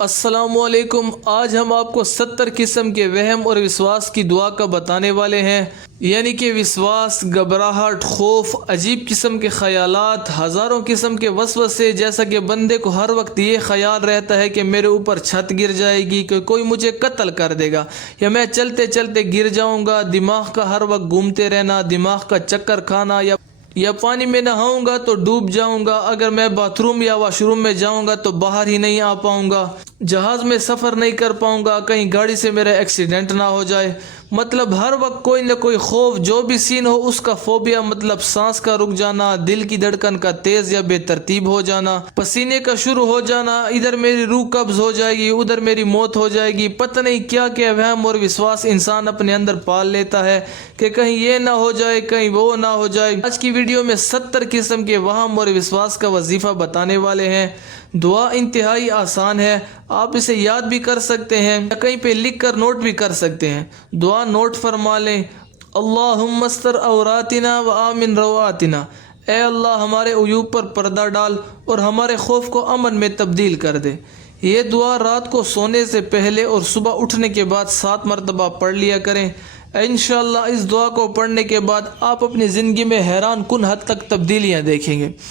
السلام علیکم۔ آج ہم آپ کو 70 قسم کے وہم اور وسواس کی دعا کا بتانے والے ہیں، یعنی کہ وسواس، گھبراہٹ، خوف، عجیب قسم کے خیالات، ہزاروں قسم کے وسوسے، جیسا کہ بندے کو ہر وقت یہ خیال رہتا ہے کہ میرے اوپر چھت گر جائے گی، کہ کوئی مجھے قتل کر دے گا، یا میں چلتے چلتے گر جاؤں گا، دماغ کا ہر وقت گھومتے رہنا، دماغ کا چکر کھانا، یا پانی میں نہاؤں گا تو ڈوب جاؤں گا، اگر میں باتھ روم یا واش روم میں جاؤں گا تو باہر ہی نہیں آ پاؤں گا، جہاز میں سفر نہیں کر پاؤں گا، کہیں گاڑی سے میرا ایکسیڈنٹ نہ ہو جائے۔ مطلب ہر وقت کوئی نہ کوئی خوف، جو بھی سین ہو اس کا فوبیا، مطلب سانس کا رک جانا، دل کی دھڑکن کا تیز یا بے ترتیب ہو جانا، پسینے کا شروع ہو جانا، ادھر میری روح قبض ہو جائے گی، ادھر میری موت ہو جائے گی، پتہ نہیں کیا کیا وہم اور وسواس انسان اپنے اندر پال لیتا ہے کہ کہیں یہ نہ ہو جائے، کہیں وہ نہ ہو جائے۔ آج کی ویڈیو میں 70 قسم کے وہم اور وسواس کا وظیفہ بتانے والے ہیں۔ دعا انتہائی آسان ہے، آپ اسے یاد بھی کر سکتے ہیں یا کہیں پہ لکھ کر نوٹ بھی کر سکتے ہیں۔ دعا نوٹ فرما لیں۔ اللہم استر عوراتنا و آمن رواتنا، اے اللہ ہمارے عیوب پر پردہ ڈال اور ہمارے خوف کو امن میں تبدیل کر دے۔ یہ دعا رات کو سونے سے پہلے اور صبح اٹھنے کے بعد 7 مرتبہ پڑھ لیا کریں۔ انشاءاللہ اس دعا کو پڑھنے کے بعد آپ اپنی زندگی میں حیران کن حد تک تبدیلیاں دیکھیں گے۔